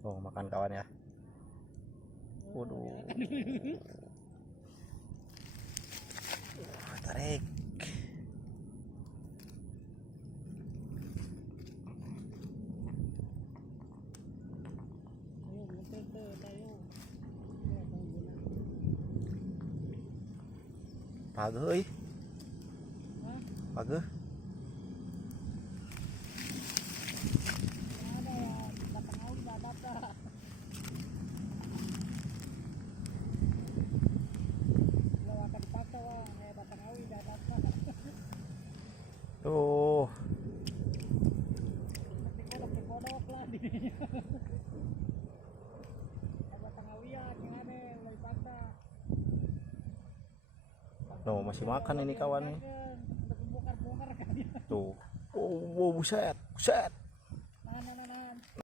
Oh, makan kawan ya. Waduh. Tarik. Pageh euy. Pageh. Tuh. Tuh, masih makan ini kawan nih. Tuh. Oh, buset, buset.